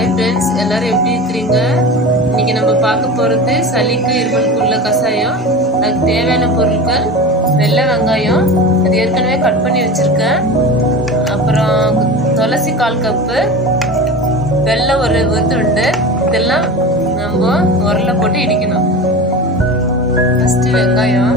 Hi friends, எல்லாரும் எப்படி இருக்கிறீங்க? இன்னைக்கு நம்ம பார்க்க போகிறது சளிக்கு இருமலுக்கு உள்ள கஷாயம். அதுக்கு தேவையான பொருட்கள் வெள்ளை வெங்காயம், அது ஏற்கனவே கட் பண்ணி வச்சுருக்கேன். அப்புறம் துளசி 1/4 கப்பு, வெள்ளம் ஒரு துண்டு. இதெல்லாம் நம்ம உரல்ல போட்டு இடிக்கணும். ஃபஸ்ட்டு வெங்காயம்